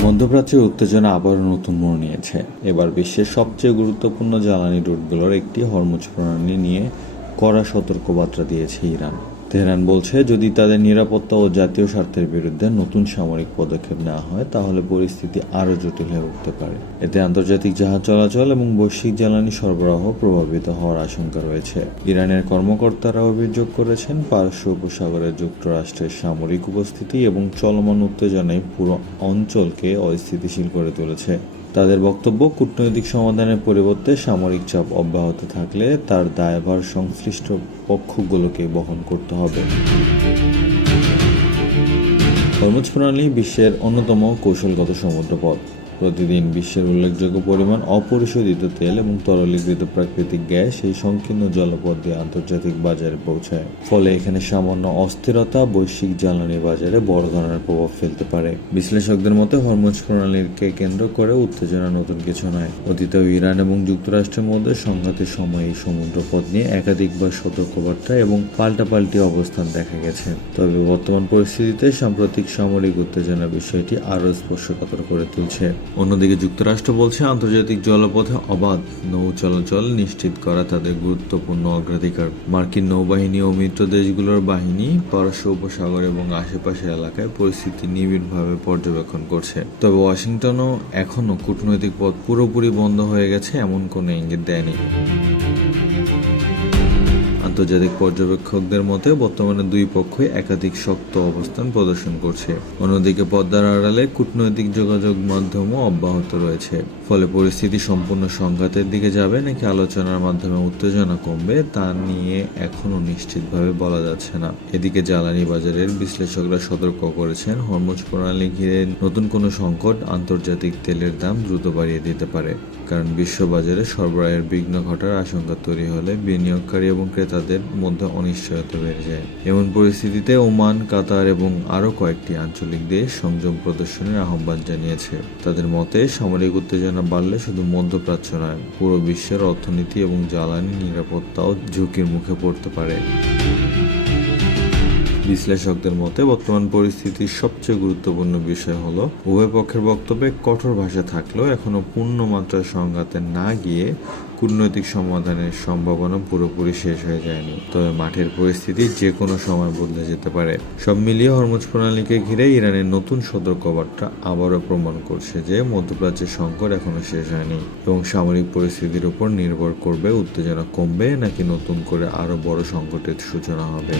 মধ্যপ্রাচ্যের উত্তেজনা আবারও নতুন মোড় নিয়েছে। এবার বিশ্বের সবচেয়ে গুরুত্বপূর্ণ জ্বালানি রুটগুলোর একটি হরমুজ প্রণালী নিয়ে কড়া সতর্কবার্তা দিয়েছে ইরান। তেহরান বলছে, যদি তাদের নিরাপত্তা ও জাতীয় স্বার্থের বিরুদ্ধে নতুন সামরিক পদক্ষেপ নেওয়া হয় তাহলে পরিস্থিতি আরও জটিল হয়ে উঠতে পারে। এতে আন্তর্জাতিক জাহাজ চলাচল এবং বৈশ্বিক জ্বালানি সরবরাহ প্রভাবিত হওয়ার আশঙ্কা রয়েছে। ইরানের কর্মকর্তারা অভিযোগ করেছেন, পারস্য উপসাগরে যুক্তরাষ্ট্রের সামরিক উপস্থিতি এবং চলমান উত্তেজনায় পুরো অঞ্চলকে অস্থিতিশীল করে তুলেছে। তাদের বক্তব্য, কূটনৈতিক সমাধানের পরিবর্তে সামরিক চাপ অব্যাহত থাকলে তার দায়ভার সংশ্লিষ্ট পক্ষগুলোকে বহন করতে হবে। হরমুজ প্রণালী বিশ্বের অন্যতম কৌশলগত সমুদ্রপথ। প্রতিদিন বিশ্বের উল্লেখযোগ্য পরিমাণ অপরিশোধিত তেল এবং তরলীকৃত প্রাকৃতিক গ্যাস এই সংকীর্ণ জলপথ দিয়ে আন্তর্জাতিক বাজারে পৌঁছায়। ফলে এখানে সামান্য অস্থিরতা বৈশ্বিক জ্বালানি বাজারে বড় ধরনের প্রভাব ফেলতে পারে। বিশ্লেষকদের মতে, হরমুজ প্রণালীকে কেন্দ্র করে উত্তেজনা নতুন কিছু নয়। অতীতেও ইরান এবং যুক্তরাষ্ট্রের মধ্যে সংঘাতের সময় এই সমুদ্রপথ নিয়ে একাধিকবার সতর্কবার্তা এবং পাল্টাপাল্টি অবস্থান দেখা গেছে। তবে বর্তমান পরিস্থিতিতে সাম্প্রতিক সামরিক উত্তেজনা বিষয়টি আরও স্পর্শকাতর করে তুলছে। অন্যদিকে যুক্তরাষ্ট্র বলছে, আন্তর্জাতিক জলপথে অবাধ নৌ চলাচল নিশ্চিত করা তাদের গুরুত্বপূর্ণ অগ্রাধিকার। মার্কিন নৌবাহিনী ও মিত্র দেশগুলোর বাহিনী পারস্য উপসাগর এবং আশেপাশের এলাকায় পরিস্থিতি নিবিড়ভাবে পর্যবেক্ষণ করছে। তবে ওয়াশিংটনও এখনও কূটনৈতিক পথ পুরোপুরি বন্ধ হয়ে গেছে এমন কোনো ইঙ্গিত দেয়নি। আন্তর্জাতিক পর্যবেক্ষকদের মতে, বর্তমানে দুই পক্ষই একাধিক শক্ত অবস্থান প্রদর্শন করছে। অন্যদিকে পদ্মার আড়ালে কূটনৈতিক যোগাযোগ মাধ্যমও অব্যাহত রয়েছে। ফলে পরিস্থিতি সম্পূর্ণ সংঘাতের দিকে যাবে নাকি আলোচনার মাধ্যমে উত্তেজনা কমবে তা নিয়ে এখনও নিশ্চিতভাবে বলা যাচ্ছে না। এদিকে জ্বালানি বাজারের বিশ্লেষকরা সতর্ক করেছেন, হরমুজ প্রণালী ঘিরে নতুন কোনো সংকট আন্তর্জাতিক তেলের দাম দ্রুত বাড়িয়ে দিতে পারে। কারণ বিশ্ববাজারে সরবরাহের বিঘ্ন ঘটার আশঙ্কা তৈরি হলে বিনিয়োগকারী এবং ক্রেতাদের মধ্যে অনিশ্চয়তা বেড়ে যায়। এমন পরিস্থিতিতে ওমান, কাতার এবং আরও কয়েকটি আঞ্চলিক দেশ সংযম প্রদর্শনের আহ্বান জানিয়েছে। তাদের মতে, সামরিক উত্তেজনা বাড়লে শুধু মধ্যপ্রাচ্য নয়, পুরো বিশ্বের অর্থনীতি এবং জ্বালানি নিরাপত্তাও ঝুঁকির মুখে পড়তে পারে। বিশ্লেষকদের মতে, বর্তমান পরিস্থিতির সবচেয়ে গুরুত্বপূর্ণ বিষয় হলো উভয় পক্ষের বক্তব্যে কঠোর ভাষা থাকলেও এখনো পূর্ণ মাত্রার সংঘাতে না গিয়ে কূটনৈতিক সমাধানের সম্ভাবনা পুরোপুরি শেষ হয়ে যায়নি। তবে মাঠের পরিস্থিতি যে কোনো সময় বদলে যেতে পারে। সব মিলিয়ে হরমুজ প্রণালীকে ঘিরে ইরানের নতুন সতর্কবার্তা আবারও প্রমাণ করছে যে মধ্যপ্রাচ্যের সংকট এখনো শেষ হয়নি এবং সামরিক পরিস্থিতির উপর নির্ভর করবে উত্তেজনা কমবে নাকি নতুন করে আরও বড় সংকটের সূচনা হবে।